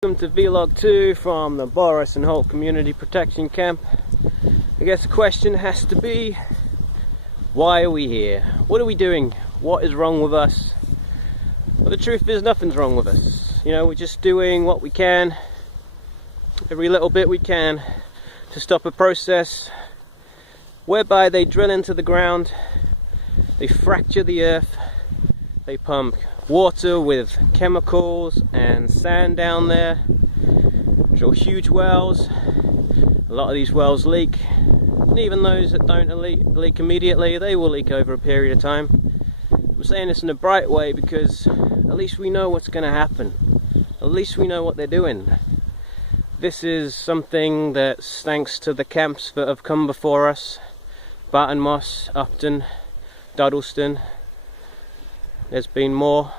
Welcome to Vlog 2 from the Borras and Holt Community Protection Camp. I guess the question has to be, why are we here? What are we doing? What is wrong with us? Well, the truth is nothing's wrong with us. You know, we're just doing what we can, every little bit we can, to stop a process whereby they drill into the ground, they fracture the earth, they pump water with chemicals and sand down there, drill huge wells. A lot of these wells leak, and even those that don't leak immediately, they will leak over a period of time. I'm saying this in a bright way because at least we know what's going to happen. At least we know what they're doing. This is something that's thanks to the camps that have come before us: Barton Moss, Upton, Duddleston. There's been more,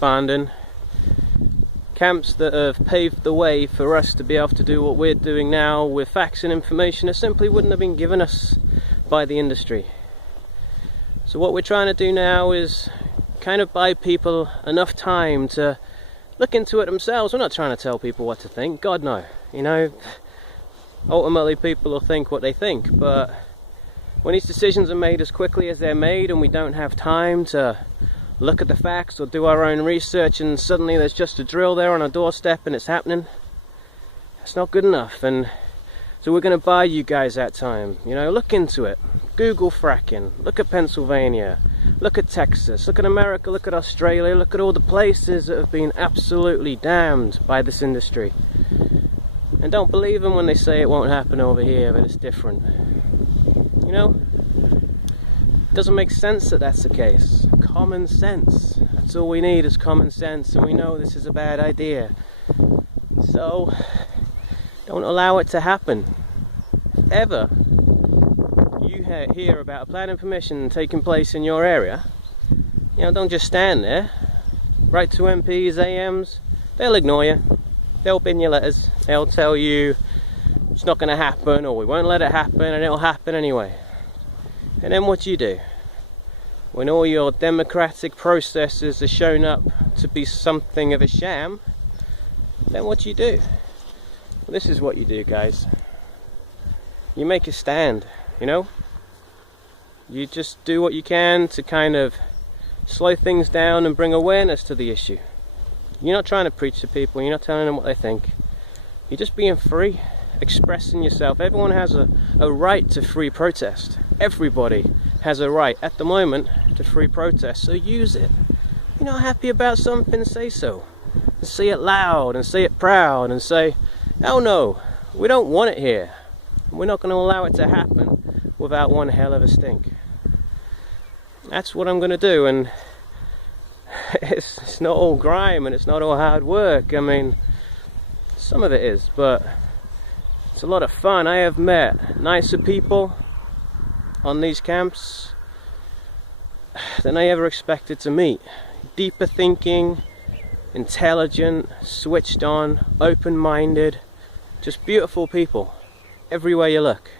Farndon. Camps that have paved the way for us to be able to do what we're doing now with facts and information that simply wouldn't have been given us by the industry. So what we're trying to do now is kind of buy people enough time to look into it themselves. We're not trying to tell people what to think, God no. You know, ultimately people will think what they think, but when these decisions are made as quickly as they're made and we don't have time to look at the facts or do our own research, and suddenly there's just a drill there on our doorstep and it's happening, it's not good enough. And so we're going to buy you guys that time. You know, look into it. Google fracking. Look at Pennsylvania. Look at Texas. Look at America. Look at Australia. Look at all the places that have been absolutely damned by this industry. And don't believe them when they say it won't happen over here, but it's different. You know, it doesn't make sense that that's the case. Common sense. That's all we need is common sense, and we know this is a bad idea. So, don't allow it to happen. If ever you hear about a planning permission taking place in your area, you know, don't just stand there. Write to MPs, AMs. They'll ignore you. They'll bin your letters. They'll tell you it's not going to happen, or we won't let it happen, and it'll happen anyway. And then what do you do? When all your democratic processes are shown up to be something of a sham, then what do you do? Well, this is what you do, guys. You make a stand, you know? You just do what you can to kind of slow things down and bring awareness to the issue. You're not trying to preach to people, you're not telling them what they think. You're just being free, expressing yourself. Everyone has a right to free protest. Everybody has a right at the moment to free protest, so use it. If you're not happy about something, say so. And say it loud and say it proud and say, hell no, we don't want it here. We're not going to allow it to happen without one hell of a stink. That's what I'm going to do, and it's not all grime and it's not all hard work. I mean, some of it is, but it's a lot of fun. I have met nicer people on these camps than I ever expected to meet. Deeper thinking, intelligent, switched on, open-minded, just beautiful people everywhere you look.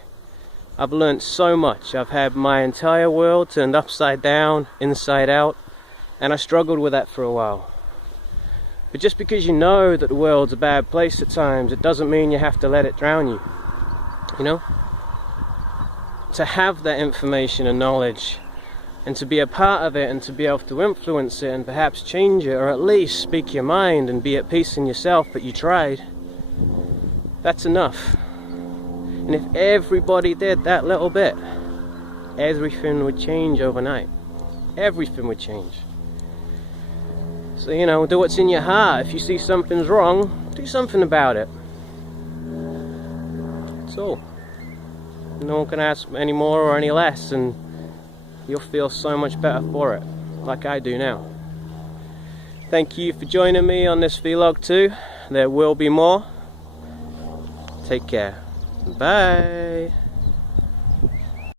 I've learned so much. I've had my entire world turned upside down, inside out, and I struggled with that for a while. But just because you know that the world's a bad place at times, it doesn't mean you have to let it drown you. You know? To have that information and knowledge, and to be a part of it, and to be able to influence it and perhaps change it, or at least speak your mind and be at peace in yourself that you tried, that's enough. And if everybody did that little bit, everything would change overnight. Everything would change. So, you know, do what's in your heart. If you see something's wrong, do something about it. That's all. No one can ask any more or any less, and you'll feel so much better for it, like I do now. Thank you for joining me on this Vlog 2. There will be more. Take care. Bye.